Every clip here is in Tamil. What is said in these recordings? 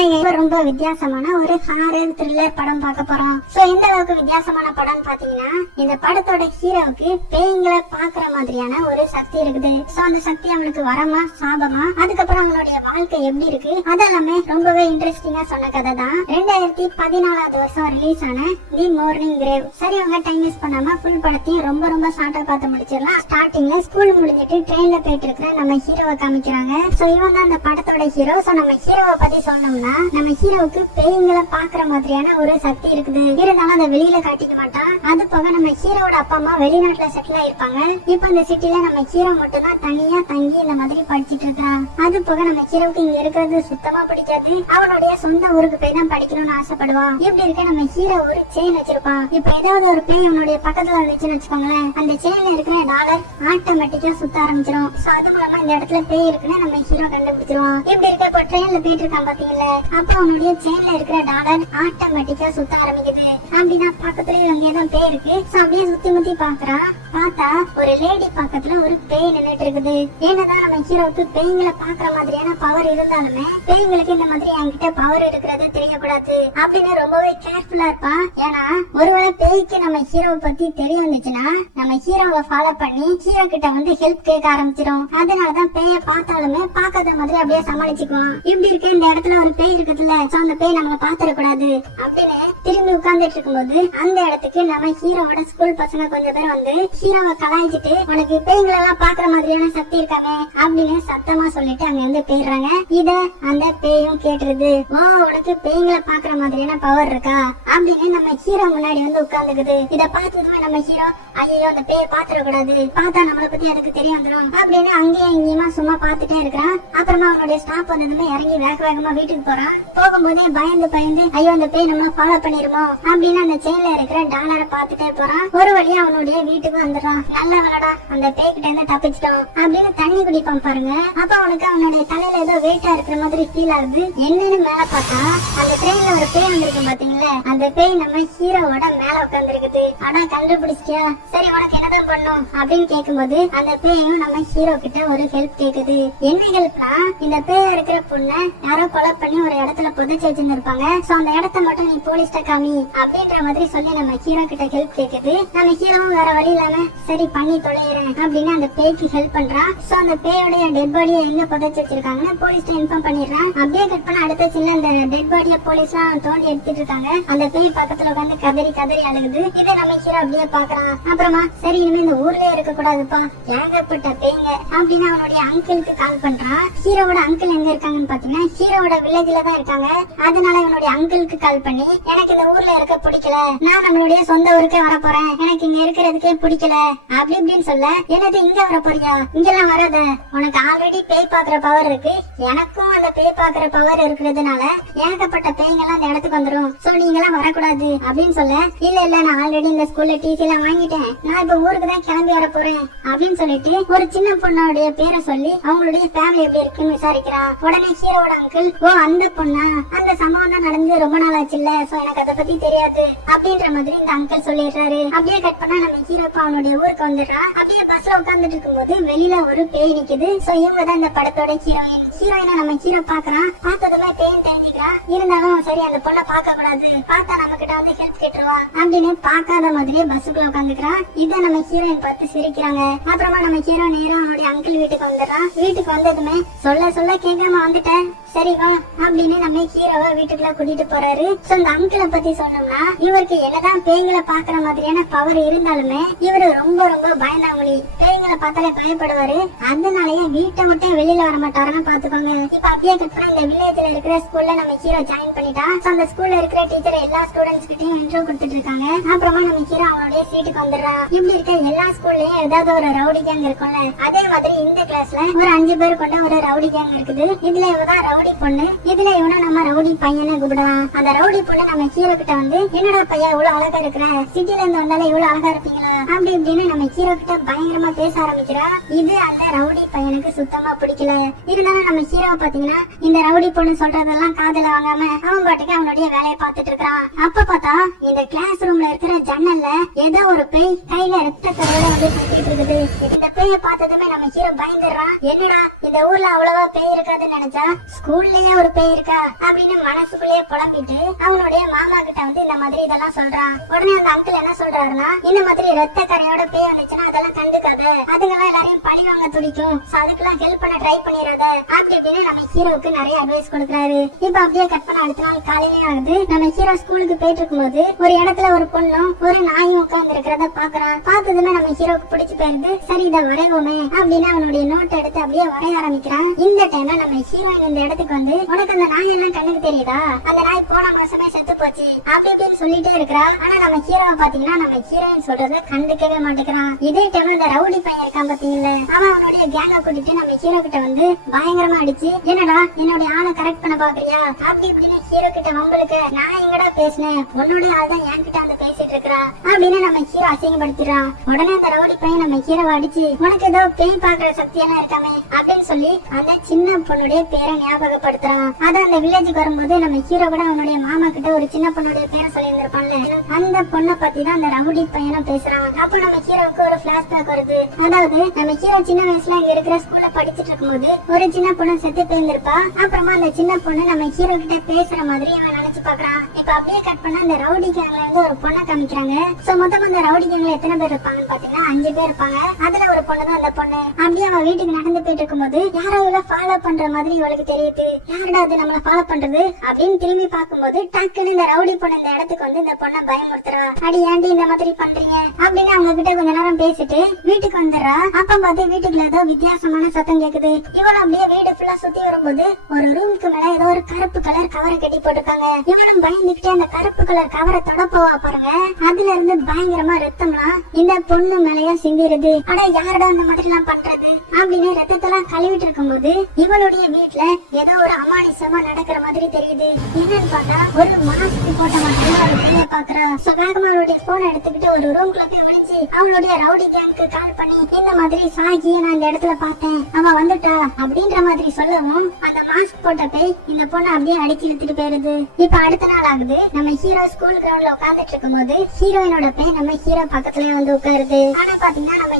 ரொம்ப வித்தியாசமான ஒரு ஹாரர் த்ரில்லர் படம் பார்க்க போறோம். சோ எந்த அளவுக்கு வித்தியாசமான படம் பாத்தீங்கன்னா, இந்த படத்தோட ஹீரோவுக்கு பேய்களை பாக்குற மாதிரியான ஒரு சக்தி இருக்குது. சோ அந்த சக்தி அவங்களுக்கு வரமா சாபமா, அதுக்கப்புறம் அவங்களுடைய வாழ்க்கை எப்படி இருக்கு, அதெல்லாமே ரொம்பவே இன்ட்ரெஸ்டிங்கா சொன்ன கதை தான் 2014 வருஷம் ரிலீஸ் ஆன தி மார்னிங் கிரேவ். சரி, அவங்க டைம் வேஸ்ட் பண்ணாம ஃபுல் படத்தையும் ரொம்ப ஷார்ட்டா பார்த்து முடிச்சிடலாம். ஸ்டார்டிங்ல ஸ்கூல் முடிஞ்சிட்டு ட்ரெயின்ல போயிட்டு இருக்கிற நம்ம ஹீரோவை காமிக்கிறாங்க. சோ இவன் தான் அந்த படத்தோட ஹீரோ. சோ நம்ம ஹீரோவை பத்தி சொல்லணும்னா, நம்ம ஹீரோவுக்கு பேய்களை பாக்குற மாதிரியான ஒரு சக்தி இருக்குது. இருந்தாலும் அதை வெளியில காட்டிக்க மாட்டான். அது போக நம்ம ஹீரோட அப்பா அம்மா வெளிநாட்டுல செட்டில் ஆயிருப்பாங்க. இப்ப இந்த சிட்டில நம்ம ஹீரோ மட்டும் தான் தனியா தங்கி இந்த மாதிரி படிச்சிட்டு இருக்கான். அது போக நம்ம ஹீரோவுக்கு இங்க இருக்கிறது சுத்தமா பிடிக்காது. அவனுடைய சொந்த ஊருக்கு போய் தான் படிக்கணும்னு ஆசைப்படுவான். இப்படி இருக்க நம்ம ஹீரோ ஒரு செயின் வச்சிருப்பான். இப்ப ஏதாவது ஒரு பேய் அவனுடைய பக்கத்துல வந்துச்சுன்னு வச்சுக்கோங்களேன், அந்த செயின்ல இருக்கிற டாலர் ஆட்டோமேட்டிக்கா சுத்த ஆரம்பிச்சிடும். சோ அது மூலமா இந்த இடத்துல பேய் இருக்குன்னு நம்ம ஹீரோ கண்டுபிடிச்சிருவான். இப்படி இருக்க இப்ப ட்ரெயின்ல போயிட்டு இருக்கான் பாத்தீங்களா, அப்ப அவனுடைய செயின்ல இருக்கிற டாலர் ஆட்டோமேட்டிக்கா சுத்த ஆரம்பிக்குது. அப்படின்னா பக்கத்துல அங்கேதான் பேய் இருக்கு. சோ அப்படியே சுத்தி முத்தி பாக்குறான். பார்த்தா ஒரு லேடி பக்கத்துல ஒரு பேய் நின்னுட்டு இருக்குது. என்னதான் நம்ம ஹீரோவுக்கு பேய்களை பாக்குற மாதிரியான பவர் இருந்தாலுமே பேய்களுக்கு இந்த மாதிரி என்கிட்ட பவர் இருக்கிறது தெரியக்கூடாது அப்படின்னு ரொம்பவே கேர்ஃபுல்லா இருப்பான். ஏன்னா ஒருவேளை பேய்க்கு நம்ம ஹீரோவை பத்தி தெரிய வந்துச்சுன்னா நம்ம ஹீரோவை ஃபாலோ பண்ணி ஹீரோ கிட்ட வந்து ஹெல்ப் கேட்க ஆரம்பிச்சிடும். அதனாலதான் பேய பார்த்தாலுமே பாக்காத மாதிரி அப்படியே சமாளிச்சுக்குவான். இப்படி இருக்க இந்த இடத்துல ஒரு பேய் இருக்குதுல்ல, அந்த பேய் நம்ம பாத்திரக்கூடாது அப்படின்னு திரும்பி உட்கார்ந்துட்டு இருக்கும்போது அந்த இடத்துக்கு நம்ம ஹீரோவோட ஸ்கூல் பசங்க கொஞ்சம் பேர் வந்து ஹீரோவை கலாய்ச்சிட்டு, உனக்கு பேய்களை எல்லாம் பாக்குற மாதிரியான சக்தி இருக்காமே அப்படின்னு சத்தமா சொல்லிட்டு அங்க வந்து போயிடுறாங்க. இத அந்த பேயும் கேட்டுருது. வா, உனக்கு பேய்களை பாக்குற மாதிரியான பவர் இருக்கா அப்படின்னு நம்ம ஹீரோ முன்னாடி வந்து உட்கார்ந்துக்குது. இத பார்த்ததுமே நம்ம ஹீரோ, ஐயோ அந்த பேய பாத்துடக்கூடாது, பார்த்தா நம்மளை பத்தி எனக்கு தெரிய வந்துடும் அப்படின்னு அங்கேயும் இங்கேயுமா சும்மா பாத்துட்டே இருக்கிறான். அப்புறமா அவனுடைய ஸ்டாப் வந்ததுமே இறங்கி வேகமா வீட்டுக்கு போறான். போகும்போதே பயந்து ஐயோ அந்த பேய் நம்ம ஃபாலோ பண்ணிருமோ அப்படின்னு அந்த செயின்ல இருக்கிற டாலரை பாத்துட்டே போறான். ஒரு வழியா அவனுடைய வீட்டுக்கு வந்துடுறான். நல்ல வேலைடா, அந்த பேய் கிட்ட இருந்து தப்பிச்சிட்டோம் அப்படின்னு தண்ணி குடிப்பான் பாருங்க. அப்ப அவனுக்கு அவனுடைய தலையில ஏதோ வெயிட்டா இருக்கிற மாதிரி ஃபீல் ஆகுது. என்னன்னு மேல பார்த்தா அந்த ட்ரெயின்ல ஒரு பேய் வந்திருக்கு பாத்தீங்களா, அந்த பேய் நம்ம ஹீரோவோட மேல உட்கார்ந்து இருக்குது. ஆனா கண்டுபிடிச்சிட்டியா, சரி உனக்கு என்னதான் பண்ணும் அப்படின்னு கேட்கும்போது அந்த பேயும் நம்ம ஹீரோ கிட்ட ஒரு ஹெல்ப் கேக்குது. என்ன ஹெல்ப்னா, இந்த பேய் இருக்கிற பொண்ணை யாரோ கொலை பண்ணி ஒரு இடத்துல புதைச்சு வச்சிருந்திருப்பாங்க. சோ அந்த இடத்த மட்டும் நீ போலீஸ்ட காமி அப்படின்ற மாதிரி சொல்லி நம்ம ஹீரோ கிட்ட ஹெல்ப் கேக்குது. நம்ம ஹீரோவும் வேற வழி இல்லாம சரி பண்ணி தொலைறேன் அப்படின்னு அந்த பேய்க்கு ஹெல்ப் பண்றான். சோ அந்த பேயோடைய டெட் பாடியை எங்க புதைச்சு வச்சிருக்காங்கன்னு போலீஸ்ட இன்ஃபார்ம் பண்ணிடுறான். அப்படியே கட் பண்ண அடுத்த சீன்ல அந்த டெட் பாடியை போலீஸ் எல்லாம் தோண்டி எடுத்துட்டு இருக்காங்க. அந்த பேய் பக்கத்துல உட்காந்து கதறி அழுகுது. இதை நம்ம ஹீரோ அப்படியே பாக்குறான். அப்புறமா சரி இனிமே இந்த ஊர்லயே இருக்க கூடாதுப்பா, ஏகப்பட்ட பேய்ங்க அப்படின்னு அவனுடைய அங்கிளுக்கு கால் பண்றான். ஹீரோவோட அங்கிள் எங்க இருக்காங்கன்னு பாத்தீங்கன்னா ஹீரோவோட வில்லேஜ்ல தான் இருக்காங்க. அதனால இவனுடைய அங்கிளுக்கு கால் பண்ணி, எனக்கு இந்த ஊர்ல இருக்க பிடிக்கல, நான் நம்மளுடைய சொந்த ஊருக்கே வர போறேன், எனக்கு இங்க இருக்கிறதுக்கே பிடிக்கல அப்படி இப்படின்னு சொல்ல, என்னது இங்க வர போறியா, இங்கெல்லாம் வராத, உனக்கு ஆல்ரெடி பேய் பாக்குற பவர் இருக்கு, எனக்கும் அந்த பேய் பாக்குற பவர் இருக்கிறதுனால ஏகப்பட்ட பேய்ங்கெல்லாம் அந்த இடத்துக்கு வந்துடும், சோ நீங்க எல்லாம் வரக்கூடாது அப்படின்னு சொல்ல, இல்ல நான் ஆல்ரெடி இந்த ஸ்கூல்ல டிசி எல்லாம் வாங்கிட்டேன், நான் இப்ப ஊருக்கு தான் கிளம்பி வர போறேன் அப்படின்னு சொல்லிட்டு ஒரு சின்ன பொண்ணோடைய பேரை சொல்லி அவங்களுடைய ஃபேமிலி எப்படி இருக்குன்னு விசாரிக்கிறான். உடனே ஹீரோட அங்கிள், ஓ அந்த பொண்ணா, அந்த சம்பவம் நடந்து ரொம்ப நாள் ஆச்சு இல்ல, சோ எனக்கு அதை பத்தி தெரியாது அப்படின்ற மாதிரி இந்த அங்கிள் சொல்லிடுறாரு. அப்படியே கட் பண்ணா நம்ம ஹீரோ அவனுடைய ஊருக்கு வந்துடுறான். அப்படியே பஸ்ல உட்கார்ந்துட்டு இருக்கும்போது வெளியில ஒரு பேய் நிக்குது. சோ இவங்க தான் இந்த படத்தோட ஹீரோயினை நம்ம ஹீரோ பாக்குறான். பார்த்ததுமே பேய் தெரிஞ்சுக்கிறான். இருந்தாலும் சரி அந்த பொண்ணை பார்க்க கூடாது, பார்த்தா நம்ம கிட்ட வந்து ஹெல்ப் கேட்டுருவா அப்படின்னு பார்க்காத மாதிரியே பஸ்ஸுக்குள்ள உட்காந்துக்கிறான். இதை நம்ம ஹீரோயின் பார்த்து சிரிக்கிறாங்க. அப்புறமா நம்ம ஹீரோ நேரம் அவனுடைய அங்கிள் வீட்டுக்கு வந்துடுறான். வீட்டுக்கு வந்ததுமே சொல்ல கேட்காம வந்துட்டேன், சரி வா அப்படின்னு நம்ம ஹீரோவை வீட்டுக்குள்ள கூட்டிட்டு போறாரு. சோ அந்த அங்கிளை பத்தி சொன்னோம்னா, இவருக்கு என்னதான் பேய்களை பாக்குற மாதிரியான பவர் இருந்தாலுமே இவரு ரொம்ப பயந்தாமொழி, பேய்களை பார்த்தாலே பயப்படுவாரு. அதனாலயே வீட்டை மட்டும் வெளியில வர மாட்டாருன்னு பாத்துக்கோங்க. இப்ப அப்படியே கட்டுற இந்த வில்லேஜ்ல இருக்கிற ஸ்கூல்ல நம்ம ஹீரோ ஜாயின் பண்ணிட்டான். அந்த ஸ்கூல்ல இருக்கிற டீச்சர் எல்லா ஸ்டூடெண்ட்ஸ் கிட்டையும் இன்ட்ரோ கொடுத்துட்டு இருக்காங்க. அப்புறமா நம்ம ஹீரோ அவனுடைய சீட்டுக்கு வந்துடுறான். இப்படி இருக்க எல்லா ஸ்கூல்லயும் ஏதாவது ஒரு ரவுடி கேங் இருக்கும்ல, அதே மாதிரி இந்த கிளாஸ்ல ஒரு 5 பேர் கொண்ட ஒரு ரவுடி கேங் இருக்குது. இதுல இவதான் ரவுடி பொண்ணு, இதுல இவனை நம்ம ரவுடி பையனை கூப்பிடுறான். அந்த ரவுடி பொண்ணு நம்ம ஹீரோ கிட்ட வந்து, என்னடா பையன் இவ்வளவு அழகா இருக்கிற, சிட்டில இருந்து வந்தாலே இவ்வளவு அழகா இருப்பீங்களா அப்படி இப்படின்னு நம்ம ஹீரோ கிட்ட பயங்கரமா பேச ஆரம்பிக்கிறா. இது அந்த ரவுடி பையனுக்கு சுத்தமா பிடிக்கல. இருந்தாலும் நம்ம ஹீரோ பாத்தீங்கன்னா இந்த ரவுடி பொண்ணு சொல்றதெல்லாம் காதுல வாங்காம அவன் பாட்டுக்கு அவனுடைய வேலையை பார்த்துட்டு இருக்கான். அப்ப பார்த்தா இந்த கிளாஸ் ரூம்ல இருக்கிற ஜன்னல்ல ஏதோ ஒரு பேய் கையில ரத்தத்தோட வந்து சுத்திட்டு இருக்குது. இந்த பேய பார்த்ததுமே நம்ம ஹீரோ பயந்துடுறான். என்னடா இந்த ஊர்ல அவ்வளவா பேய் இருக்காதுன்னு நினைச்சா ஸ்கூல்லயே ஒரு பேய் இருக்கா அப்படின்னு மனசுக்குள்ளேயே புலம்பிட்டு அவனுடைய மாமா கிட்ட வந்து இந்த மாதிரி இதெல்லாம் சொல்றான். உடனே அந்த அங்கிள் என்ன சொல்றாருன்னா, இந்த மாதிரி ரத்த கரையோட பேய் வந்துச்சுன்னா அதெல்லாம் கண்டுக்காத, அதுக்கெல்லாம் எல்லாரையும் பழி வாங்க துடிக்கும், அதுக்கெல்லாம் ஹெல்ப் பண்ண ட்ரை பண்ணிடாத அப்படி அப்படின்னு நம்ம ஹீரோவுக்கு நிறைய அட்வைஸ் கொடுக்குறாரு. இப்ப அப்படியே கட் பண்ண அடுத்த நாள் காலையிலே ஆகுது. நம்ம ஹீரோ ஸ்கூலுக்கு போயிட்டு இருக்கும்போது ஒரு இடத்துல ஒரு பொண்ணும் ஒரு நாயும் உட்கார்ந்து இருக்கிறத பாக்குறான். பார்த்ததுமே நம்ம ஹீரோவுக்கு பிடிச்சு போயிருது. சரி இதை வரைவோமே அப்படின்னு அவனுடைய நோட் எடுத்து அப்படியே வரைய ஆரம்பிக்கிறான். இந்த டைம்ல நம்ம ஹீரோயின் இந்த இடத்துக்கு வந்து, உனக்கு அந்த நாய் எல்லாம் கண்ணுக்கு தெரியுதா, அந்த நாய் போன மாசமே செத்து போச்சு அப்படி இப்படின்னு சொல்லிட்டே இருக்கிறா. ஆனா நம்ம ஹீரோவை பாத்தீங்கன்னா நம்ம ஹீரோயின் சொல்றத கண்டுக்கவே மாட்டேங்கிறான். இதே டைம் அந்த ரவுடி பையன் இருக்கான் பாத்தீங்கல்ல, அவன் அவனுடைய கேங்க கூட்டிட்டு நம்ம ஹீரோ கிட்ட வந்து பயங்கரமா அடிச்சு, என்னடா என்னுடைய ஆளை கரெக்ட் பண்ண பாக்குறியா அப்படி இப்படின்னு ஹீரோ கிட்ட வம்பளுக்கு, நான் எங்கடா பேசினேன், உன்னோட ஆள் தான் என்கிட்ட வந்து பேசிட்டு இருக்கிறா அப்படின்னு நம்ம ஹீரோ அசிங்கப்படுத்திடுறான். உடனே அந்த ரவுடி பையன் நம்ம ஹீரோவை அடிச்சு, உனக்கு ஏதோ பேய் பாக்குற சக்தி எல்லாம் இருக்காமே அப்படின்னு சொல்லி அந்த சின்ன பொண்ணுடைய பேரை ஞாபகப்படுத்துறான். அதான் அந்த வில்லேஜுக்கு வரும்போது நம்ம ஹீரோ கூட அவனுடைய மாமா கிட்ட ஒரு சின்ன பொண்ணுடைய பேரை சொல்லி இருந்திருப்பான்ல, அந்த பொண்ணை பத்தி தான் அந்த ரவுடி பையனும் பேசுறான். அப்ப நம்ம ஹீரோவுக்கு ஒரு பிளாஷ்பேக் வருது. அதாவது நம்ம ஹீரோ சின்ன வயசுல இங்க இருக்கிற ஸ்கூல்ல படிச்சுட்டு இருக்கும்போது ஒரு சின்ன பொண்ணு செத்து போயிருந்திருப்பா. அப்புறமா அந்த சின்ன பொண்ணு நம்ம ஹீரோ கிட்ட பேசுற மாதிரி அவன் நினைச்சு பாக்குறான். இப்ப அப்படியே கட் பண்ண அந்த ரவுடி கேங்ல இருந்து ஒரு பொண்ணை காமிக்கிறாங்க. சோ மொத்தம் அந்த ரவுடி கேங்ல எத்தனை பேர் இருப்பாங்கன்னு பாத்தீங்கன்னா 5 பேர் இருப்பாங்க. அதுல ஒரு பொண்ணு தான் அந்த பொண்ணு. அப்படியே அவன் வீட்டுக்கு நடந்து போயிட்டு இருக்கும்போது யாரோ இவளை ஃபாலோ பண்ற மாதிரி இவளுக்கு தெரியுது. யாருடா அது நம்மள ஃபாலோ பண்றது அப்படின்னு திரும்பி பார்க்கும்போது டக்குன்னு இந்த ரவுடி பொண்ணு இந்த இடத்துக்கு வந்து இந்த பொண்ணை பயமுறுத்துறா. அடி ஏண்டி இந்த மாதிரி பண்றீங்க அப்படின்னு அவங்க கிட்ட கொஞ்ச நேரம் பேசிட்டு வீட்டுக்கு வந்துடுறா. அப்ப பார்த்து வீட்டுக்குள்ள ஏதோ வித்தியாசமான சத்தம் கேக்குது. இவளும் அப்படியே வீடு ஃபுல்லா சுத்தி வரும்போது ஒரு ரூமுக்கு மேல ஏதோ ஒரு கருப்பு கலர் கவரை கட்டி போட்டுருக்காங்க. இவளும் பயந்துக்கிட்டே அந்த கருப்பு கலர் கவரை தொட போவா பாருங்க. அதுல இருந்து பயங்கரமா ரத்தம்லாம் இந்த பொண்ணு மேலயா சிந்திருது. ஆனா யாரடா அந்த மாதிரி எல்லாம் பண்றது அப்படின்னு ரத்தத்தெல்லாம் கழுவிட்டு இருக்கும்போது இவளுடைய வீட்டுல ஏதோ ஒரு அமானுஷமா நடக்கிற மாதிரி தெரியுது. என்னன்னு பார்த்தா ஒரு மாஸ்க் போட்ட மாதிரி ஒரு வேலையை பாக்குறா. வேகமா அவளுடைய போன் எடுத்துக்கிட்டு ஒரு ரூம்குள்ள போய் முடிஞ்சு அவளுடைய ரவுடி கேங்க்கு கால் பண்ணி, இந்த மாதிரி சாகி நான் இந்த இடத்துல பார்த்தேன், அவன் வந்துட்டா அப்படின்ற மாதிரி சொல்லவும் அந்த மாஸ்க் போட்ட பேய் இந்த பொண்ணை அப்படியே அடிச்சு இழுத்துட்டு போயிருது. இப்ப அடுத்த நாள் ஆகுது. நம்ம ஹீரோ ஸ்கூல் கிரவுண்ட்ல உட்காந்துட்டு இருக்கும் போது ஹீரோயினோட பேய் நம்ம ஹீரோ பக்கத்துலயே வந்து உட்காருது. ஆனா பாத்தீங்கன்னா நம்ம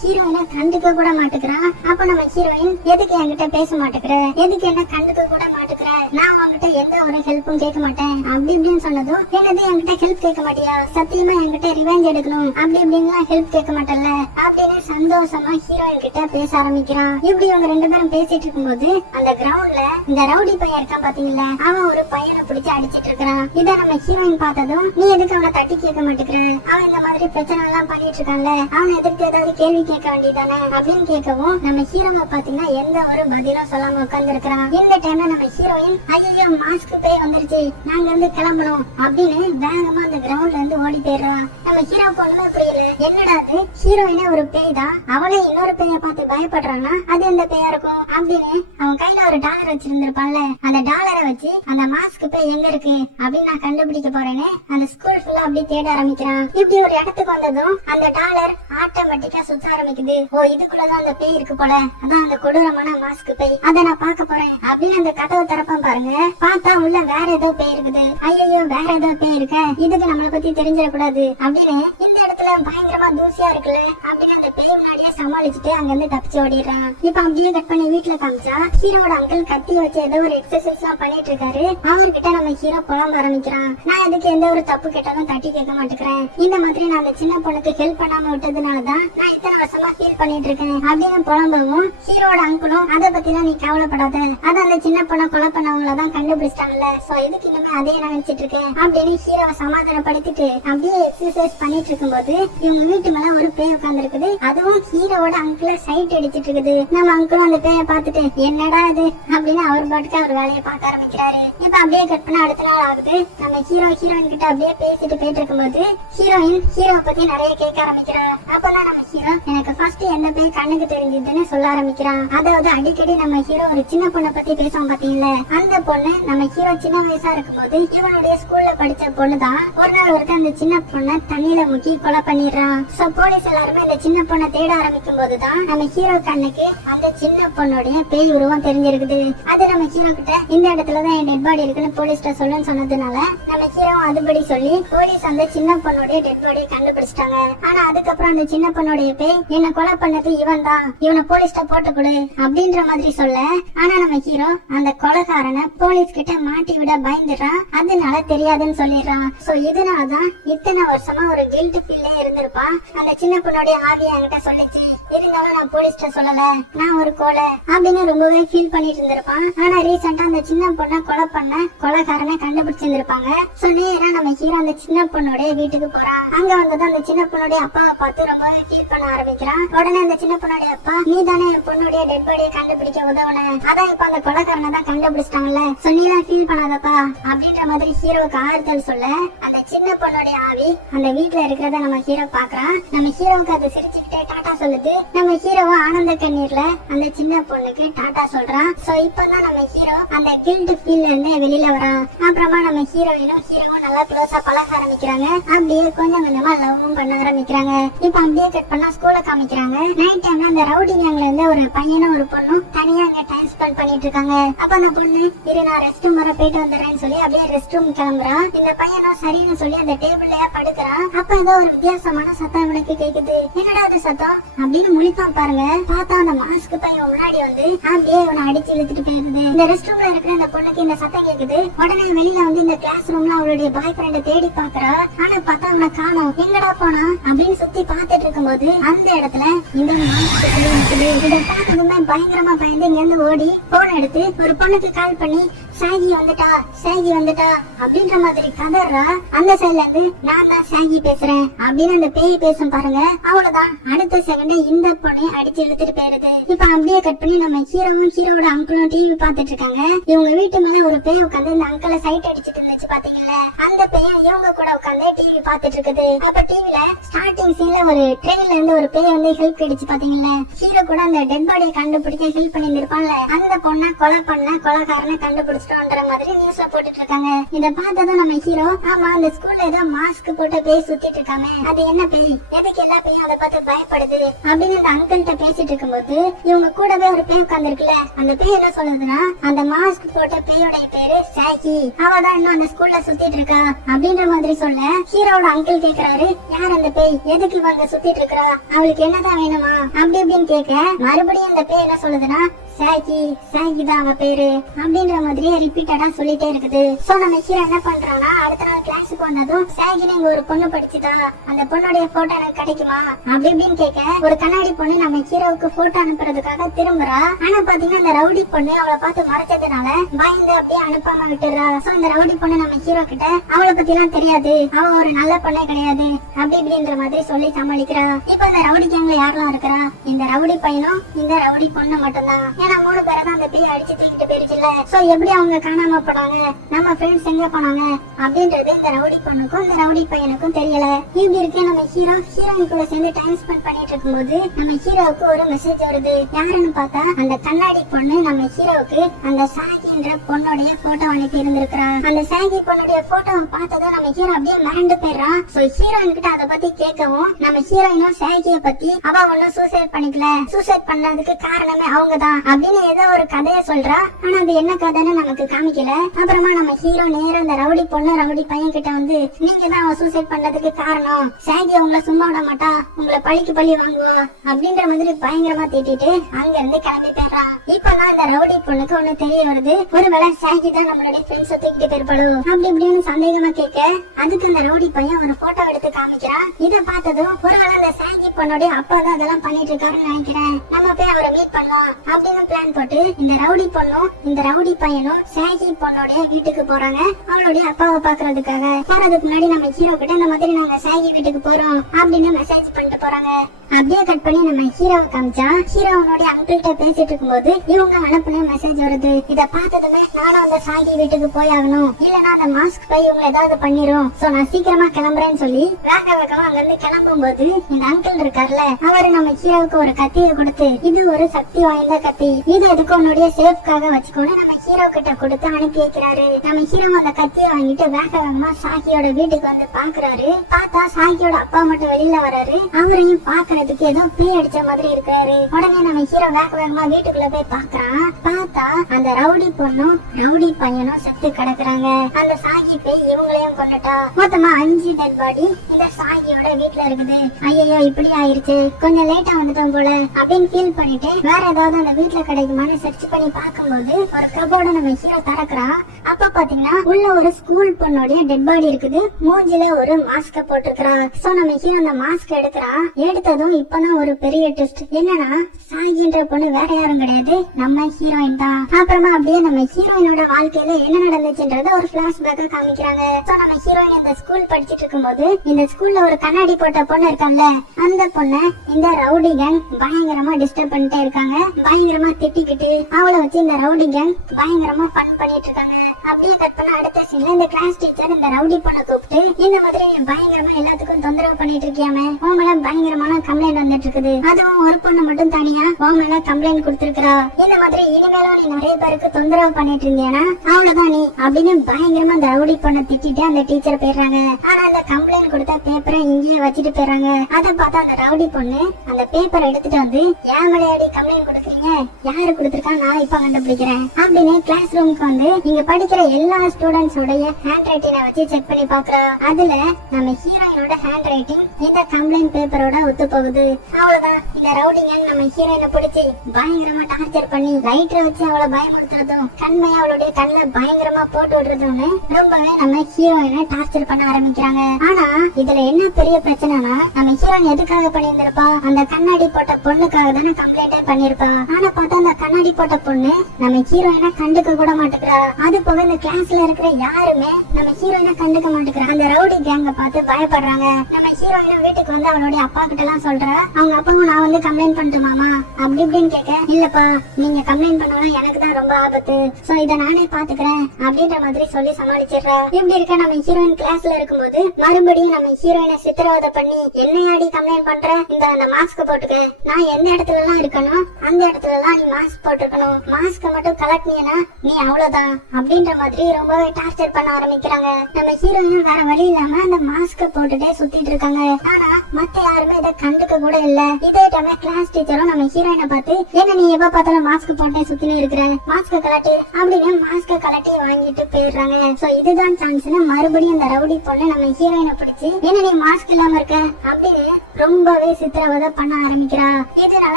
ஹீரோயினை கண்டுக்க கூட மாட்டுக்கிறான். அப்ப நம்ம ஹீரோயின், எதுக்கு என்கிட்ட பேச மாட்டேங்கிற, எதுக்கு என்ன கண்டுக்க கூட மாட்டேங்கிற, நான் உங்ககிட்ட எந்த ஒரு ஹெல்ப்பும் கேட்க மாட்டேன் அப்படி இப்படின்னு சொன்னதும், என்னது என்கிட்ட ஹெல்ப் கேட்க மாட்டியா, சத்தியமா என்கிட்ட ரிவெஞ்ச் எடுக்கணும் அப்படி இப்படின்னு ஹெல்ப் கேட்க மாட்டேன்ல அப்படின்னு சந்தோஷமா ஹீரோயின் கிட்ட பேச ஆரம்பிக்கிறான். இப்படி இவங்க 2 பேரும் பேசிட்டு இருக்கும்போது அந்த கிரவுண்ட்ல இந்த ரவுடி பையன் இருக்கான் பாத்தீங்களா, அவன் ஒரு பையனை பிடிச்சு அடிச்சிட்டு இருக்கிறான். இத நம்ம ஹீரோயின் பார்த்ததும், நீ எதுக்கு அவனை தட்டி கேட்க மாட்டேங்கிற, அவன் இந்த மாதிரி பிரச்சனை எல்லாம் பண்ணிட்டு இருக்கான்ல, அவனை எதிர்த்து ஏதாவது கேள்வி கேட்க வேண்டியதானே அப்படின்னு கேட்கவும் நம்ம ஹீரோவை பாத்தீங்கன்னா எந்த ஒரு பதிலும் சொல்லாம உட்கார்ந்து இருக்கிறான். இந்த டைம்ல நம்ம ஹீரோயின், ஐயோ மாஸ்க் பேய் வந்துருச்சு, நாங்க இருந்து கிளம்பணும் அப்படின்னு வேகமா அந்த கிரவுண்ட்ல இருந்து ஓடி போயிடுறான். நம்ம ஹீரோ ஒண்ணுமே புரியல, என்னடா ஹீரோயினே ஒரு பேய் தான், அவளை இன்னொரு பேய பார்த்து பயப்படுறான்னா அது எந்த பேயா இருக்கும் அப்படின்னு அவன் கையில ஒரு டாலர் வச்சிருந்திருப்பான்ல, அந்த டாலரை வச்சு அந்த மாஸ்க் பேய் எங்க இருக்கு அப்படின்னு நான் கண்டுபிடிக்க போறேன்னு அந்த ஸ்கூல் ஃபுல்லா அப்படி தேட ஆரம்பிக்கிறான். இப்படி ஒரு இடத்துக்கு வந்ததும் அந்த டாலர் ஆட்டோமேட்டிக்கா சுத்த ஆரம்பிக்குது. ஓ இதுக்குள்ளதான் அந்த பேய் இருக்கு போல, அதான் அந்த கொடூரமான மாஸ்க் பேய், அதை நான் பார்க்க போறேன் அப்படின்னு அந்த கதவை திறப்பேன் பாருங்க. பார்த்தா உள்ள வேற ஏதோ பேய் இருக்குது. ஐயோ வேற ஏதோ பேய் இருக்க, இதுக்கு நம்மளை பத்தி தெரிஞ்சிடக்கூடாது அப்படின்னு இந்த இடத்துல பயங்கரமா தூசியா இருக்குல்ல அப்படின்னு அந்த பேய் முன்னாடியே சமாளிச்சுட்டு அங்க இருந்து தப்பிச்சு ஓடிடுறான். இப்ப அப்படியே கட் பண்ணி வீட்டுல காமிச்சா ஹீரோட அங்கிள் கத்தி வச்சு ஏதோ ஒரு எக்ஸசைஸ் எல்லாம் பண்ணிட்டு இருக்காரு. அவர்கிட்ட நம்ம ஹீரோ புலம்ப ஆரம்பிக்கிறான். நான் இதுக்கு எந்த ஒரு தப்பு கேட்டாலும் தட்டி கேட்க மாட்டேங்கிறேன், இந்த மாதிரி நான் அந்த சின்ன பொண்ணுக்கு ஹெல்ப் பண்ணாம விட்டதுனாலதான் நான் இத்தனை வருஷமா ஃபீல் பண்ணிட்டு இருக்கேன் அப்படின்னு புலம்பவும் ஹீரோட அங்கிளும், அதை பத்தி தான் நீ கவலைப்படாத, அது அந்த சின்ன பொண்ணை கொலை பண்ணவங்களதான் கண்டுபிடிச்சிட்டாங்கல்ல, சோ இதுக்கு இனிமே அதே நினைச்சிட்டு இருக்கேன் அப்படின்னு ஹீரோவை சமாதானப்படுத்திட்டு அப்படியே எக்ஸசைஸ் பண்ணிட்டு இருக்கும்போது இவங்க வீட்டு மேல ஒரு பேய் உட்கார்ந்து இருக்குது. அதுவும் ஹீரோவோட அங்கிள சைட் அடிச்சிட்டு இருக்குது. நம்ம அங்கிளும் அந்த பேயை பார்த்துட்டு என்னடா இது அப்படின்னு அவர் பாட்டுக்கு அவர் வேலையை பார்க்க ஆரம்பிக்கிறாரு. இப்ப அப்படியே கட் பண்ண அடுத்த நாள் ஆகுது. நம்ம ஹீரோயின் கிட்ட அப்படியே பேசிட்டு போயிட்டு இருக்கும்போது ஹீரோயின் ஹீரோவை பத்தி நிறைய கேட்க ஆரம்பிக்கிறார். அப்பதான் நம்ம ஹீரோ, எனக்கு ஃபர்ஸ்ட் என்ன பேய் கண்ணுக்கு தெரிஞ்சதுன்னு சொல்ல ஆரம்பிக்கிறான். அதாவது அடிக்கடி நம்ம ஹீரோ ஒரு சின்ன பொண்ணை பத்தி பேசுவோம் பாத்தீங்களா, அந்த பொண்ணு நம்ம ஹீரோ சின்ன வயசா இருக்கும்போது இவனுடைய ஸ்கூல்ல படிச்ச பொண்ணுதான். ஒரு நாள் ஒருத்தர் அந்த சின்ன பொண்ணை தண்ணியில முக்கி கொலை பண்ணிடுறான். சோ போலீஸ் எல்லாருமே இந்த சின்ன பொண்ணை தேட ஆரம்பிக்கும் போதுதான் நம்ம ஹீரோ கண்ணுக்கு அந்த சின்ன பொண்ணுடைய பேய் உருவம் தெரிஞ்சிருக்குது. அது நம்ம ஹீரோ கிட்ட இந்த இடத்துலதான் என் டெட் பாடி இருக்குன்னு போலீஸ்ட சொல்லுன்னு சொன்னதுனால நம்ம ஹீரோ அதுபடி சொல்லி போலீஸ் அந்த சின்ன பொண்ணுடைய டெட் பாடியை கண்டுபிடிச்சிட்டாங்க. ஆனா அதுக்கப்புறம் அந்த சின்ன பொண்ணுடைய பேய் என்ன கொலை பண்ணது இவன் தான், இவனை போலீஸ்ட போட்டு கொடு அப்படின்ற மாதிரி சொல்ல, ஆனா நம்ம ஹீரோ அந்த கொலைகாரனை போலீஸ் கிட்ட மாட்டி விட பயந்துடுறான். அதனால தெரியாதுன்னு சொல்லிடுறான். சோ இதனாலதான் இத்தனை வருஷமா ஒரு கில்ட் ஃபீல்லே இருந்திருப்பா. அந்த சின்ன பொண்ணுடைய ஆவியை என்கிட்ட சொல்லிச்சு, இருந்தாலும் நான் போலீஸ்ட சொல்லல, நான் ஒரு கொலை அப்படின்னு ரொம்பவே ஃபீல் பண்ணிட்டு இருந்திருப்பான். ஆனா ரீசெண்டா அந்த சின்ன பொண்ணை கொலை பண்ண கொலைகாரனை கண்டுபிடிச்சிருந்திருப்பாங்க. சோ நேரா நம்ம ஹீரோ அந்த சின்ன பொண்ணுடைய வீட்டுக்கு போறான். அங்க வந்தது அந்த சின்ன பொண்ணுடைய அப்பாவை பார்த்து ரொம்ப ஃபீல் பண்ண ஆரம்பிக்கிறான். உடனே அந்த சின்ன பொண்ணுடைய அப்பா, நீ தானே என் பொண்ணுடைய டெட் பாடியை கண்டுபிடிக்க உதவுன, அதான் இப்ப அந்த கொலைகாரனை தான் கண்டுபிடிச்சிட்டாங்கல்ல, சோ நீதான் ஃபீல் பண்ணாதப்பா அப்படின்ற மாதிரி ஹீரோவுக்கு ஆறுதல் சொல்ல, அந்த சின்ன பொண்ணுடைய ஆவி அந்த வீட்டுல இருக்கிறத நம்ம ஹீரோ பாக்குறான். நம்ம ஹீரோவுக்கு அது சிரிச்சுக்கிட்டே டாட்டா சொல்லுது. நம்ம ஹீரோவா ஆனந்த கண்ணீர்ல அந்த சின்ன பொண்ணுக்கு டாட்டா சொல்றான். சோ இப்பதான் நம்ம ஹீரோ அந்த கில்ட் ஃபீல்ல இருந்து வெளியில வரான். அப்புறமா நம்ம ஹீரோயினும் ஹீரோவும் நல்லா க்ளோஸா பழக ஆரம்பிக்கிறாங்க. அப்படியே கொஞ்சம் கொஞ்சமா லவ்வும் பண்ண ஆரம்பிக்கிறாங்க. இப்ப அப்படியே கட் பண்ணா ஸ்கூல காமிக்கிறாங்க. நைட் டைம்ல அந்த ரவுடி கேங்ல இருந்து ஒரு பையனும் ஒரு பொண்ணும் தனியா அங்க டைம் ஸ்பெண்ட் பண்ணிட்டு இருக்காங்க. அப்ப அந்த பொண்ணு, இரு நான் ரெஸ்ட் ரூம் வர போயிட்டு வந்துடுறேன்னு சொல்லி அப்படியே ரெஸ்ட் ரூம் கிளம்புறான். இந்த பையனும் சரின்னு சொல்லி அந்த டேபிள்லயே படுக்கிறான். அப்ப ஏதோ ஒரு வித்தியாசமான சத்தம் இவனுக்கு கேக்குது. என்னடா அது சத்தம் அப்படின்னு முழிப்பான் பாருங்க. பார்த்தா அந்த மாஸ்க் பையன் முன்னாடி வந்து அப்படியே இவனை அடிச்சு இழுத்துட்டு போயிருது. இந்த ரெஸ்ட் ரூம்ல இருக்கிற அந்த பொண்ணுக்கு இந்த சத்தம் கேக்குது. உடனே வெளியில வந்து இந்த கிளாஸ் ரூம்ல அவளுடைய பாய் ஃப்ரெண்ட தேடி பாக்குறா. ஆனா பார்த்தா அவனை காணோம். எங்கடா போனா அப்படின்னு சுத்தி பாத்துட்டு இருக்கும்போது அந்த இடத்துல இந்த மாஸ்க் இருக்குது. இதை பார்த்ததுமே பயங்கரமா பயந்து இங்க இருந்து ஓடி போன் எடுத்து ஒரு பொண்ணுக்கு கால் பண்ணி, சாகி வந்துட்டா சாகி வந்துட்டா அப்படின்ற மாதிரி கதறா. அந்த சைட்ல இருந்து, நான் தான் சாகி பேசுறேன் அப்படின்னு அந்த பேய் பேசும் பாருங்க. அவ்வளவுதான், அடுத்த செகண்ட் இந்த பொண்ணை அடிச்சு இழுத்துட்டு போயிருது. இப்ப அப்படியே கட் பண்ணி நம்ம ஹீரோவும் ஹீரோட அங்கிளும் டிவி பாத்துட்டு இருக்காங்க. இவங்க வீட்டு மேல ஒரு பேய் உட்காந்து இந்த அங்கிளை சைட் அடிச்சுட்டு இருந்துச்சு பாத்தீங்கல்ல, அந்த பேயும் இவங்க கூட உட்காந்து டிவி பாத்துட்டு இருக்குது. அப்ப டிவில ஸ்டார்டிங் சீன்ல ஒரு ட்ரெயின்ல இருந்து ஒரு பேய் வந்து ஹெல்ப் கிடைச்சு பாத்தீங்கல்ல, ஹீரோ கூட அந்த டெட் பாடியை கண்டுபிடிக்க ஹெல்ப் பண்ணி இருப்பான்ல, அந்த பொண்ணை கொலை பண்ண கொலைகாரனை கண்டுபிடிச்சிட்டோன்ற மாதிரி நியூஸ்ல போட்டுட்டு இருக்காங்க. இத பார்த்ததும் நம்ம ஹீரோ, ஆமா அந்த ஸ்கூல்ல ஏதோ மாஸ்க் போட்டு பேய் சுத்திட்டு இருக்காங்க, அது என்ன பேய், எதுக்கு எல்லா பேயும் அதை பார்த்து பயப்படுது அப்படின்னு அந்த அங்கிள்கிட்ட பேசிட்டு இருக்கும்போது இவங்க கூடவே ஒரு பேய் உட்கார்ந்து இருக்குல்ல, அந்த பேய் என்ன சொல்லுதுன்னா, அந்த மாஸ்க் போட்ட பேயோட பேரு சாகி, அவதான் இன்னும் அந்த ஸ்கூல்ல சுத்திட்டு இருக்கா அப்படின்ற மாதிரி சொல்ல, ஹீரோட அங்கிள் கேக்குறாரு, யார் அந்த பேய், எதுக்கு இவங்க சுத்திட்டு இருக்கா, அவளுக்கு என்னதான் வேணுமா அப்படி இப்படின்னு கேட்க, மறுபடியும் அந்த பேய் என்ன சொல்லுதுன்னா, சாகி சாகி தான் அவ பேரு அப்படின்ற மாதிரியே ரிப்பீட்டடா சொல்லிட்டே இருக்குது. சோ நம்ம ஹீரோ என்ன பண்றான்னா, அடுத்த நாள் கிளாஸுக்கு வந்ததும், சாகி நீங்க ஒரு பொண்ணு படிச்சுட்டா, அந்த பொண்ணுடைய போட்டோ எனக்கு கிடைக்குமா அப்படி இப்படின்னு கேட்க, ஒரு கண்ணாடி பொண்ணு நம்ம ஹீரோவுக்கு போட்டோ அனுப்புறதுக்காக திரும்புறா. ஆனா பாத்தீங்கன்னா அந்த ரவுடி பொண்ணு அவளை பார்த்து மறைச்சதுனால பயந்து அப்படியே அனுப்பாம விட்டுறா. சோ அந்த ரவுடி பொண்ணு நம்ம ஹீரோ கிட்ட, அவளை பத்தி எல்லாம் தெரியாது, அவ ஒரு நல்ல பொண்ணே கிடையாது அப்படி இப்படின்ற மாதிரி சொல்லி சமாளிக்கிறா. இப்ப இந்த ரவுடி கேங்ல யாரெல்லாம் இருக்கிறா, இந்த ரவுடி பையனும் இந்த ரவுடி பொண்ணு மட்டும்தான். ஏன்னா 3 பேரை தான் அந்த பேய் அடிச்சு தூக்கிட்டு போயிருச்சுல்ல. சோ எப்படி அவங்க காணாம போனாங்க, நம்ம ஃப்ரெண்ட்ஸ் எங்க போனாங்க அப்படின்றது இந்த ரவுடி பொண்ணுக்கும் இந்த ரவுடி பையனுக்கும் தெரியல. இப்படி இருக்கு நம்ம ஹீரோ ஹீரோயின் கூட சேர்ந்து டைம் ஸ்பெண்ட் பண்ணிட்டு இருக்கும்போது நம்ம ஹீரோவுக்கு ஒரு மெசேஜ் வருது. யாருன்னு பார்த்தா அந்த கண்ணாடி பொண்ணு நம்ம ஹீரோவுக்கு அந்த சாகின்ற பொண்ணுடைய போட்டோ அனுப்பி இருந்திருக்கா. அந்த சாகி பொண்ணுடைய போட்டோ பார்த்ததும் நம்ம ஹீரோ அப்படியே மறந்து போயிடுறான். சோ ஹீரோயின் கிட்ட அதை பத்தி கேட்கவும் நம்ம ஹீரோயினும் சாகிய பத்தி அவ ஒன்னும் சூசைட் பண்ணிக்கல, சூசைட் பண்ணதுக்கு காரணமே அவங்கதான் அப்படின்னு ஏதோ ஒரு கதையை சொல்றா. ஆனா அது என்ன கதைன்னு நமக்கு காமிக்கல. அப்புறமா நம்ம ஹீரோ நேரம் அந்த ரவுடி பொண்ணு ரவுடி பையன் கிட்ட வந்து, நீங்க தான் அவன் சூசைட் பண்றதுக்கு காரணம், சாகி உங்களை சும்மா விட மாட்டா, உங்களை பழிக்கு பழி வாங்குவா அப்படின்ற மாதிரி பயங்கரமா திட்டிட்டு அங்க இருந்து கிளம்பி போயிடுறான். இப்பதான் அந்த ரவுடி பொண்ணுக்கு ஒண்ணு தெரிய வருது, ஒருவேளை சாகி தான் நம்மளுடைய ஃப்ரெண்ட்ஸ் தூக்கிட்டு போயிருப்பாளோ அப்படி இப்படின்னு சந்தேகமா கேட்க, அதுக்கு அந்த ரவுடி பையன் ஒரு போட்டோ எடுத்து காமிக்கிறான். இதை பார்த்ததும் ஒருவேளை அந்த சாகி பொண்ணுடைய அப்பா தான் அதெல்லாம் பண்ணிட்டு இருக்காருன்னு நினைக்கிறேன், நம்ம போய் அவரை மீட் பண்ணலாம் அப்படின்னு பிளான் போட்டு இந்த ரவுடி பொண்ணும் இந்த ரவுடி பையனும் சாகி பொண்ணுடைய வீட்டுக்கு போறாங்க, அவளுடைய அப்பாவை பாக்குறதுக்காக. போறதுக்கு முன்னாடி நம்ம ஹீரோ கிட்ட இந்த மாதிரி நாங்க சாகி வீட்டுக்கு போறோம் அப்படின்னு மெசேஜ் பண்ணிட்டு போறாங்க. அப்படியே கட் பண்ணி நம்ம ஹீரோவை காமிச்சா, ஹீரோவனுடைய அங்கிள்கிட்ட பேசிட்டு இருக்கும்போது இவங்க அனுப்புன மெசேஜ் வருது. இத பார்த்ததுமே நானும் அந்த சாகி வீட்டுக்கு போய் ஆகணும், இல்லன்னா அந்த மாஸ்க் பை இவங்க ஏதாவது பண்ணிரும், சோ நான் சீக்கிரமா கிளம்புறேன்னு சொல்லி வேக வேகமா அங்க இருந்து கிளம்பும் போது இந்த அங்கிள் இருக்கார்ல, அவரு நம்ம ஹீரோவுக்கு ஒரு கத்தியை கொடுத்து, இது ஒரு சக்தி வாய்ந்த கத்தி, இது எதுக்கு உன்னுடைய சேஃப்காக வச்சுக்கோன்னு நம்ம ஹீரோ கிட்ட கொடுத்து அனுப்பி வைக்கிறாரு. நம்ம ஹீரோ அந்த கத்தியை வாங்கிட்டு வேக வேகமா சாகியோட வீட்டுக்கு வந்து பாக்குறாரு. பார்த்தா சாகியோட அப்பா மட்டும் வெளியில வராரு. அவரையும் பாக்குறதுக்கு ஏதோ பேய் அடிச்ச மாதிரி இருக்காரு. உடனே நம்ம ஹீரோ வேக வேகமா வீட்டுக்குள்ள போய் பாக்குறான். பார்த்தா அந்த ரவுடி பொண்ணும் ரவுடி பையனும் செத்து கிடக்குறாங்க. அந்த சாகி பேய் இவங்களையும் கொண்டுட்டா. மொத்தமா 5 டெட் பாடி இந்த சாகியோட வீட்டுல இருக்குது. ஐயோ இப்படி ஆயிருச்சு, கொஞ்சம் லேட்டா வந்துட்டோம் போல அப்படின்னு ஃபீல் பண்ணிட்டு வேற ஏதாவது அந்த வீட்டுல கிடைக்குமான்னு சர்ச் பண்ணி பார்க்கும்போது ஒரு கபோர்ட நம்ம ஹீரோ திறக்கிறான். அப்ப பாத்தீங்கன்னா உள்ள ஒரு ஸ்கூல் பொண்ணோடைய டெட் பாடி இருக்குது. மூஞ்சில ஒரு மாஸ்க போட்டுக்கிறா. சோ நம்ம ஹீரோ அந்த மாஸ்க் எடுக்கிறான். எடுத்ததும் இப்பதான் ஒரு பெரிய ட்விஸ்ட் என்னன்னா சாகின்ற பொண்ணு வேற யாரும் கிடையாது, நம்ம ஹீரோயின் தான். அப்புறமா அப்படியே நம்ம ஹீரோயினோட வாழ்க்கையில என்ன நடந்துச்சுன்றத ஒரு பிளாஷ்பேக்கா காமிக்கிறாங்க. சோ நம்ம ஹீரோயின் இந்த ஸ்கூல் படிச்சிட்டு இருக்கும்போது இந்த ஸ்கூல்ல ஒரு கண்ணாடி போட்ட பொண்ணு இருக்காங்க. அந்த பொண்ணை இந்த ரவுடி கேங் பயங்கரமா டிஸ்டர்ப் பண்ணிட்டே இருக்காங்க. பயங்கரமா திட்டிக்கிட்டு அவளை வச்சு இந்த ரவுடி கேங் பயங்கரமா ஃபன் பண்ணிட்டு இருக்காங்க. அப்படியே கட் பண்ண அடுத்த சீன்ல இந்த கிளாஸ் டீச்சர் இந்த ரவுடி பொண்ணை கூப்பிட்டு இந்த மாதிரி பயங்கரமா எல்லாத்துக்கும் தொந்தரவு பண்ணிட்டு இருக்கியாமே, உன் மேல பயங்கரமான கம்ப்ளைண்ட் வந்துட்டு இருக்குது, அதுவும் ஒரு பொண்ணு மட்டும் தனியா உன் மேல கம்ப்ளைண்ட் கொடுத்திருக்கிறா, இந்த மாதிரி இனிமேலும் நீ நிறைய பேருக்கு தொந்தரவு பண்ணிட்டு இருந்தியானா அவ்வளவுதான் நீ அப்படின்னு பயங்கரமா அந்த ரவுடி பொண்ணை திட்டிட்டு அந்த டீச்சர் போயிடுறாங்க. ஆனா அந்த கம்ப்ளைண்ட் கொடுத்த பேப்பரை இங்கேயே வச்சுட்டு போயிடுறாங்க. அதை பார்த்தா அந்த ரவுடி பொண்ணு அந்த பேப்பரை எடுத்துட்டு வந்து ஏன் விளையாடி கம்ப்ளைண்ட் கொடுக்குறீங்க, யாரு கொடுத்திருக்கா நான் இப்ப கண்டுபிடிக்கிறேன் அப்படின்னு கிளாஸ் ரூமுக்கு வந்து இங்க படிக்கிற எல்லா ஸ்டூடெண்ட்ஸோடைய ஹேண்ட் ரைட்டிங்கை வச்சு செக் பண்ணி பாக்குறா. அதுல நம்ம ஹீரோயினோட ஹேண்ட் ரைட்டிங் இந்த கம்ப்ளைண்ட் பேப்பரோட ஒத்து போகுது. அவ்வளவுதான் இந்த ரவுடிங்க நம்ம ஹீரோயினை பிடிச்சி பயங்கரமா டார்ச்சர் பண்ணி லைட்டரை வச்சு அவளை பயமுறுத்துறதும் கண்மையா அவளுடைய கண்ணுல பயங்கரமா போட்டு விடுறதுன்னு ரொம்பவே நம்ம ஹீரோயினை டார்ச்சர் பண்ண ஆரம்பிக்கிறாங்க. ஆனா இதுல என்ன பெரிய பிரச்சனைனா நம்ம ஹீரோயின் எதுக்காக பண்ணியிருந்திருப்பா, அந்த கண்ணாடி போட்ட பொண்ணுக்காக தானே கம்ப்ளைண்டே பண்ணிருப்பா. ஆனா பார்த்தா அந்த கண்ணாடி போட்ட பொண்ணு நம்ம ஹீரோயினை கண்டுக்க கூட மாட்டேங்கிறா. அது போக இந்த கிளாஸ்ல இருக்கிற யாருமே நம்ம ஹீரோயினை கண்டுக்க மாட்டேங்கிறாங்க. அந்த ரவுடி கேங்க பார்த்து பயப்படுறாங்க. நம்ம ஹீரோயின் வீட்டுக்கு வந்து அவளுடைய அப்பா கிட்ட எல்லாம் சொல்றா, அவங்க அப்பாவும் நான் வந்து கம்ப்ளைண்ட் பண்ணட்டுமாமா அப்படி இப்படின்னு கேட்க, இல்லப்பா நீங்க கம்ப்ளைண்ட் பண்ணலாம் எனக்கு தான் ரொம்ப ஆபத்து, சோ இத நானே பாத்துக்கிறேன் அப்படின்ற மாதிரி சொல்லி சமாளிச்சிடுறா. இப்படி இருக்க நம்ம ஹீரோயின் கிளாஸ்ல இருக்கும்போது மறுபடியும் நம்ம ஹீரோயினை சித்திரவதை பண்ணி என்னையாடி கம்ப்ளைண்ட் பண்ற, இந்த அந்த மாஸ்க் போட்டுக்க, நான் எந்த இடத்துல எல்லாம் இருக்கணும் அந்த இடத்துல எல்லாம் நீ மாஸ்க் போட்டுக்கணும், மாஸ்க மட்டும் கலட்டினா நீ அவ்வளவுதான் அப்படின்ற மாதிரி ரொம்பவே டார்ச்சர் பண்ண ஆரம்பிக்கிறாங்க. நம்ம ஹீரோயின் வேற வழி இல்லாம அந்த மாஸ்க போட்டுட்டே சுத்திட்டு இருக்காங்க. ஆனா மத்த யாருமே இதை கண்டுக்க கூட இல்ல. இதே டைம்ல கிளாஸ் டீச்சரும் நம்ம ஹீரோயினை பார்த்து என்ன நீ எப்ப பார்த்தாலும் மாஸ்க் போட்டே சுத்தினே இருக்கிற, மாஸ்க கலட்டி அப்படின்னு மாஸ்க கலட்டி வாங்கிட்டு போயிடுறாங்க. சோ இதுதான் சான்ஸ்னு மறுபடியும் இந்த ரவுடி பொண்ணு நம்ம ஹீரோயினை பிடிச்சி என்ன நீ மாஸ்க் இல்லாம இருக்க அப்படின்னு ரொம்பவே சித்திரவதை பண்ண ஆரம்பிக்கிறா. இதனால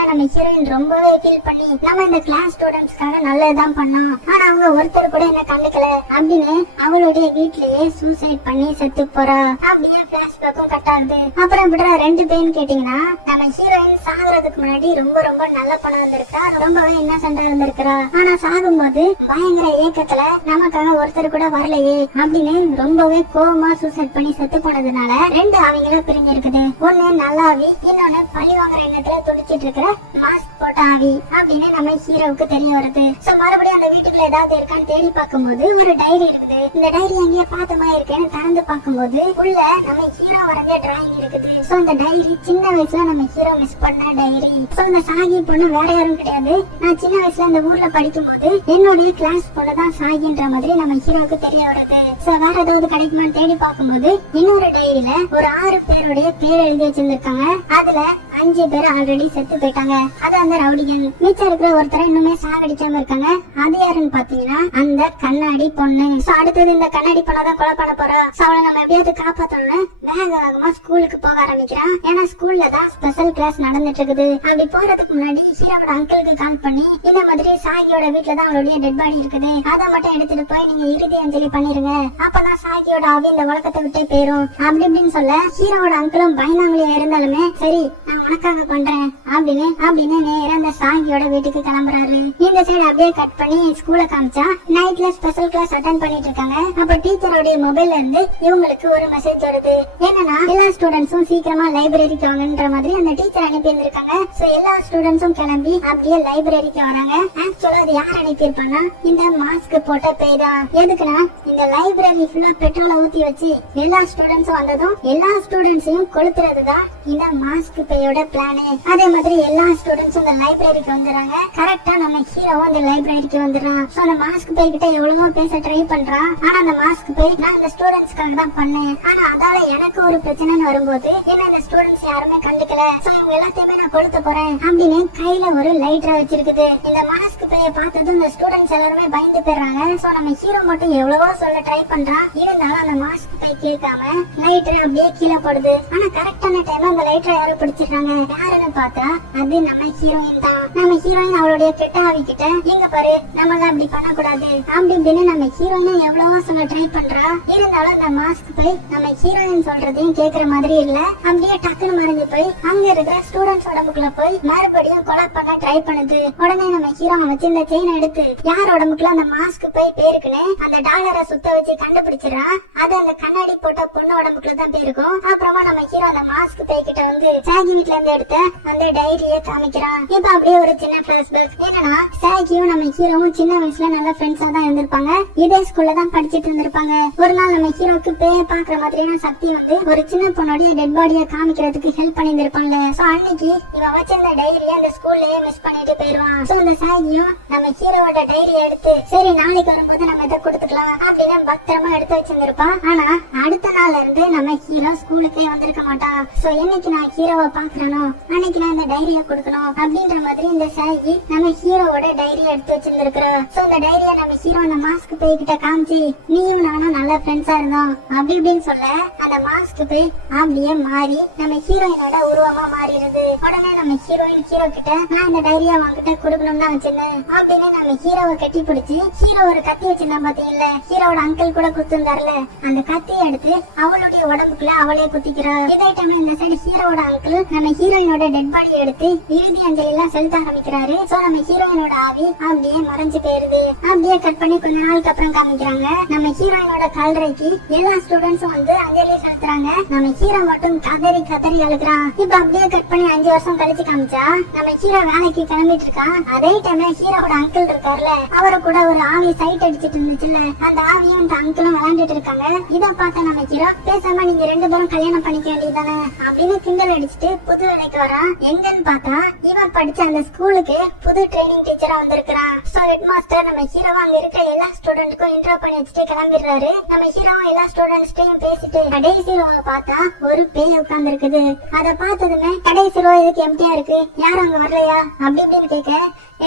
நம்ம ஹீரோயின் ரொம்பவே ஃபீல் பண்ணி நம்ம இந்த கிளாஸ் ஸ்டூடெண்ட்ஸ்க்காக நல்லதுதான் பண்ணோம், ஆனா அவங்க ஒருத்தர் கூட என்ன கண்டுக்கல அப்படின்னு அவளுடைய வீட்லயே சூசைட் பண்ணி செத்து போறா. அப்படியே பிளாஷ்பேக்கும் கட் ஆகுது. அப்புறம் விடுற 2 பேரும் கேட்டீங்கன்னா நம்ம ஹீரோயின் சாகுறதுக்கு முன்னாடி ரொம்ப ரொம்ப நல்ல பணம் இருந்திருக்கா, ரொம்பவே இன்னசென்டா இருந்திருக்கிறா. ஆனா சாகும்போது பயங்கர ஏக்கத்துல நமக்காக ஒருத்தர் கூட வரலையே அப்படின்னு ரொம்பவே கோவமா சூசைட் பண்ணி செத்து போனதுனால 2 அவங்கள பிரிஞ்சு இருக்குது. ஒண்ணு நல்லாவி, இன்னொன்னு பழி வாங்குற எண்ணத்துல துடிச்சிட்டு இருக்கிற மாஸ்க் போட்ட ஆவி அப்படின்னு நம்ம ஹீரோவுக்கு தெரிய வருது. சோ மறுபடியும் அந்த வீட்டுக்குள்ள ஏதாவது இருக்கான்னு தேடி பார்க்கும்போது ஒரு டைரி இருக்குது. இந்த டைரி அங்கேயே பார்த்தமா இருக்கேன்னு திறந்து பார்க்கும்போது உள்ள நம்ம ஹீரோ வரைஞ்ச டிராயிங் இருக்குது. சோ இந்த டைரி சின்ன வயசுல நம்ம ஹீரோ மிஸ் பண்ண டைரி. சோ இந்த சாகி பொண்ணு வேற யாரும் கிடையாது, நான் சின்ன வயசுல இந்த ஊர்ல படிக்கும் போது என்னுடைய கிளாஸ் பொண்ணுதான் சாகின்ற மாதிரி நம்ம ஹீரோவுக்கு தெரிய வருது. சோ வேற ஏதாவது கிடைக்குமான்னு தேடி பார்க்கும்போது இன்னொரு டைரியில ஒரு 6 பேருடைய பேர் எழுதி வச்சிருந்திருக்காங்க. அதுல 5 பேர் ஆல்ரெடி செத்து போயிட்டாங்க. அது அந்த ரவுடி கேங். மிச்சம் இருக்கிற ஒருத்தரை இன்னுமே சாகடிக்காம இருக்காங்க. அது யாருன்னு பாத்தீங்கன்னா அந்த கண்ணாடி பொண்ணு. சோ அடுத்தது இந்த கண்ணாடி பொண்ணதான் கொலை பண்ண போறா. சோ அவளை நம்ம எப்படியாவது காப்பாத்தோம்னு வேக வேகமா ஸ்கூலுக்கு போக ஆரம்பிக்கிறான். ஏன்னா ஸ்கூல்ல தான் ஸ்பெஷல் கிளாஸ் நடந்துட்டு இருக்குது. அப்படி போறதுக்கு முன்னாடி ஹீரோவோட அங்கிளுக்கு கால் பண்ணி இந்த மாதிரி சாகியோட வீட்டுல தான் அவளுடைய டெட் பாடி இருக்குது, அதை மட்டும் எடுத்துட்டு போய் நீங்க இறுதி அஞ்சலி பண்ணிருங்க, அப்பதான் சாகியோட ஆவி இந்த உலகத்தை விட்டே போயிரும் அப்படி இப்படின்னு சொல்ல ஹீரோவோட அங்கிளும் பயந்தாங்களே இருந்தாலுமே சரி நான் உனக்காக பண்றேன் அப்படின்னு நேரா அந்த சாகியோட வீட்டுக்கு கிளம்புறாரு. இந்த சைடு அப்படியே கட் பண்ணி ஸ்கூல காமிச்சா நைட்ல ஸ்பெஷல் கிளாஸ் அட்டெண்ட் பண்ணிட்டு இருக்காங்க. அப்ப டீச்சரோட மொபைல்ல இருந்து இவங்களுக்கு ஒரு மெசேஜ் வருது. என்னன்னா எல்லா ஸ்டூடெண்ட்ஸும் சீக்கிரமா லைப்ரரிக்கு வாங்கன்ற மாதிரி அந்த டீச்சர் அனுப்பி இருந்திருக்காங்க. சோ எல்லா ஸ்டூடெண்ட்ஸும் கிளம்பி அப்படியே லைப்ரரிக்கு வராங்க. ஆக்சுவலா அது யார் அனுப்பியிருப்பாங்க, இந்த மாஸ்க் போட்ட பேய் தான். எதுக்குன்னா இந்த லைப்ரரி ஃபுல்லா பெட்ரோலை ஊத்தி வச்சு எல்லா ஸ்டூடெண்ட்ஸும் வந்ததும் எல்லா ஸ்டூடெண்ட்ஸையும் கொளுத்துறதுதான் இந்த மாஸ்க் பேயோட ஹீரோவோட பிளான். அதே மாதிரி எல்லா ஸ்டூடெண்ட்ஸும் இந்த லைப்ரரிக்கு வந்துடுறாங்க. கரெக்டா நம்ம ஹீரோவும் அந்த லைப்ரரிக்கு வந்துடுறான். சோ அந்த மாஸ்க் பேய் கிட்ட எவ்வளவோ பேச ட்ரை பண்றான். ஆனா அந்த மாஸ்க் பேய் நான் இந்த ஸ்டூடெண்ட்ஸ்க்காக தான் பண்ணேன், ஆனா அதால எனக்கு ஒரு பிரச்சனைன்னு வரும்போது என்ன இந்த ஸ்டூடெண்ட்ஸ் யாருமே கண்டுக்கல, சோ இவங்க எல்லாத்தையுமே நான் கொளுத்த போறேன் அப்படின்னு கையில ஒரு லைட்டரை வச்சிருக்குது. இந்த மாஸ்க் பேய பார்த்ததும் இந்த ஸ்டூடெண்ட்ஸ் எல்லாருமே பயந்து போயிடுறாங்க. சோ நம்ம ஹீரோ மட்டும் எவ்வளவோ சொல்ல ட்ரை பண்றான். இருந்தாலும் அந்த மாஸ்க் பேய் கேட்காம லைட்டர் அப்படியே கீழே போடுது. ஆனா கரெக்டான டைம் அந்த லைட்டரை யாரும் பிடிச்சிடுறாங்க. யாருன்னு பார்த்தா அது நம்ம ஹீரோயின் தான். நம்ம ஹீரோயின் அவளுடைய கெட்ட ஆவிக்கிட்ட எங்க பாரு நம்மள அப்படி பண்ணக்கூடாது அப்படி இப்படின்னு நம்ம ஹீரோயின் எவ்வளவோ சொல்ல ட்ரை பண்றா. இருந்தாலும் அந்த மாஸ்க் போய் நம்ம ஹீரோயின் சொல்றதையும் கேக்குற மாதிரி இல்ல. அப்படியே டக்குன்னு மறைஞ்சு போய் அங்க இருக்கிற ஸ்டூடெண்ட்ஸ் உடம்புக்குள்ள போய் மறுபடியும் கொலை பண்ண ட்ரை பண்ணுது. உடனே நம்ம ஹீரோ வச்சு இந்த செயின் எடுத்து யார் உடம்புக்குள்ள அந்த மாஸ்க் போய் பேருக்குன்னு அந்த டாலரை சுத்த வச்சு கண்டுபிடிச்சிடா. அது அந்த கண்ணாடி போட்ட பொண்ணு உடம்புக்குள்ள தான் போயிருக்கும். அப்புறமா நம்ம ஹீரோ அந்த மாஸ்க் பேய் கிட்ட வந்து சாகி வீட்ல இருந்து எடுத்த அந்த டைரியை காமிக்கிறான். இப்ப அப்படியே ஒரு சின்ன பிளாஷ்பேக். என்னன்னா சாகியும் நம்ம ஹீரோவும் சின்ன வயசுல நல்ல ஃப்ரெண்ட்ஸா தான் இருந்திருப்பாங்க. இதே ஸ்கூல்ல தான் படிச்சிட்டு இருந்திருப்பாங்க. ஒரு நாள் நம்ம ஹீரோக்கு பேய பாக்குற மாதிரியான சக்தி வந்து ஒரு சின்ன பொண்ணோட டெட் பாடியை காமிக்கிறதுக்கு ஹெல்ப் பண்ணிருப்பாங்க. சோ அன்னைக்கு இவன் வச்சிருந்த டைரியை அந்த ஸ்கூல்லயே மிஸ் பண்ணிட்டு போயிருவான். சோ இந்த சாகியும் நம்ம ஹீரோவோட டைரியை எடுத்து சரி நாளைக்கு வரும்போது நம்ம இதை கொடுத்துக்கலாம் அப்படின்னு பத்திரமா எடுத்து வச்சிருந்திருப்பான். ஆனா அடுத்த நாள்ல இருந்து நம்ம ஹீரோ ஸ்கூலுக்கே வந்திருக்க மாட்டான். சோ என்னைக்கு நான் ஹீரோவை பாக்குறேனோ அன்னைக்கு நான் இந்த டைரியை கொடுக்கணும் அப்படின்ற மாதிரி இந்த சாகி நம்ம ஹீரோவோட டைரியை எடுத்து வச்சிருந்திருக்கிறோம். சோ இந்த டைரியை நம்ம ஹீரோ அந்த மாஸ்க் பேய் கிட்ட காமிச்சு நீயும் நானும் நல்ல ஃப்ரெண்ட்ஸா இருந்தோம் அப்படி இப்படின்னு சொல்ல அந்த மாஸ்க் பேய் அப்படியே மாறி நம்ம ஹீரோயினோட உருவமா மாறிடுது. உடனே நம்ம ஹீரோயின் ஹீரோ கிட்ட நான் இந்த டைரியா வாங்கிட்ட கொடுக்கணும்னு தான் வச்சிருந்தேன் அப்படின்னு நம்ம ஹீரோவை கட்டி பிடிச்சி ஹீரோ ஒரு கத்தி வச்சிருந்தா பாத்தீங்கல்ல, ஹீரோவோட அங்கிள் கூட குத்துந்தாருல, அந்த கத்தியை எடுத்து அவளுடைய உடம்புக்குள்ள அவளே குத்திக்கிறா. இதே டைம்ல இந்த சைடு ஹீரோவோட அங்கிள் நம்ம ஹீரோயினோட டெட் பாடியை எடுத்து இறுதி அஞ்சலி எல்லாம் செலுத்த ஆரம்பிக்கிறாரு. சோ நம்ம ஹீரோயினோட ஆவி அப்படியே மறைஞ்சு போயிருது. அப்படியே கட் பண்ணி கொஞ்ச நாளுக்கு அப்புறம் காமிக்கிறாங்க நம்ம ஹீரோயினோட கல்லறைக்கு எல்லா ஸ்டூடெண்ட்ஸும் வந்து அஞ்சலி செலுத்துறாங்க. நம்ம ஹீரோ மட்டும் கதறி கதறி அழுகிறான். இப்ப அப்படியே கட் பண்ணி 5 வருஷம் கழிச்சு காமிச்சா நம்ம ஹீரோ வேலைக்கு கிளம்பிட்டு இருக்கான். அதே டைம்ல ஹீரோவோட அங்கிள் இருக்காருல, அவரை கூட ஒரு ஆவி சைட் அடிச்சிட்டு இருந்துச்சுல்ல, அந்த ஆவியும் அந்த அங்கிளும் விளையாண்டுட்டு இருக்காங்க. இத பார்த்த நம்ம ஹீரோ பேசாம நீங்க 2 பேரும் கல்யாணம் பண்ணிக்க வேண்டியதானே அப்படின்னு கிண்டல் அடிச்சுட்டு புது வேலைக்கு வரான். எங்கன்னு பார்த்தா இவன் படிச்ச அந்த ஸ்கூலுக்கு புது ட்ரைனிங் டீச்சரா வந்திருக்கான். சோ ஹெட் மாஸ்டர் நம்ம ஹீரோவா அங்க இருக்க எல்லா ஸ்டூடெண்ட்க்கும் இன்ட்ரோ பண்ணி வச்சுட்டு கிளம்பிடுறாரு. நம்ம ஹீரோவும் எல்லா ஸ்டூடெண்ட்ஸ்டையும் பேசிட்டு கடைசி ரோல பார்த்தா ஒரு பேய் உட்கார்ந்து இருக்குது. அதை பார்த்ததுமே கடைசி ரோ இதுக்கு எம்டியா இருக்கு, யாரும் அங்க வரலையா அப்படி இப்படின்னு கேட்க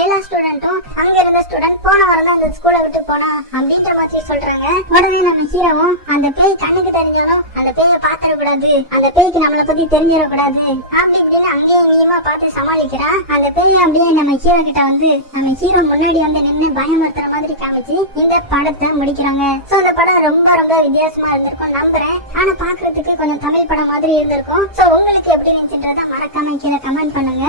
எல்லா ஸ்டூடெண்ட்டும் அங்க இருந்த ஸ்டூடெண்ட் போன வாரம் தான் இந்த ஸ்கூலை விட்டு போனோம் அப்படின்ற மாதிரி சொல்றாங்க. உடனே நம்ம ஹீரோவும் அந்த பேய் கண்ணுக்கு தெரிஞ்சாலும் அந்த பேயை பாத்திரக்கூடாது, அந்த பேய்க்கு நம்மளை பத்தி தெரிஞ்சிடக்கூடாது அப்படி இப்படின்னு அங்கேயும் இங்கேயுமா பார்த்து சமாளிக்கிறான். அந்த பேய் அப்படியே நம்ம ஹீரோ கிட்ட வந்து நம்ம ஹீரோ முன்னாடி வந்து நின்று பயமுறுத்துற மாதிரி காமிச்சு இந்த படத்தை முடிக்கிறாங்க. சோ அந்த படம் ரொம்ப ரொம்ப வித்தியாசமா இருந்திருக்கும் நம்புறேன். ஆனா பாக்குறதுக்கு கொஞ்சம் தமிழ் படம் மாதிரி இருந்திருக்கும். சோ உங்களுக்கு எப்படி இருந்துச்சுன்றத மறக்காம கீழே கமெண்ட் பண்ணுங்க.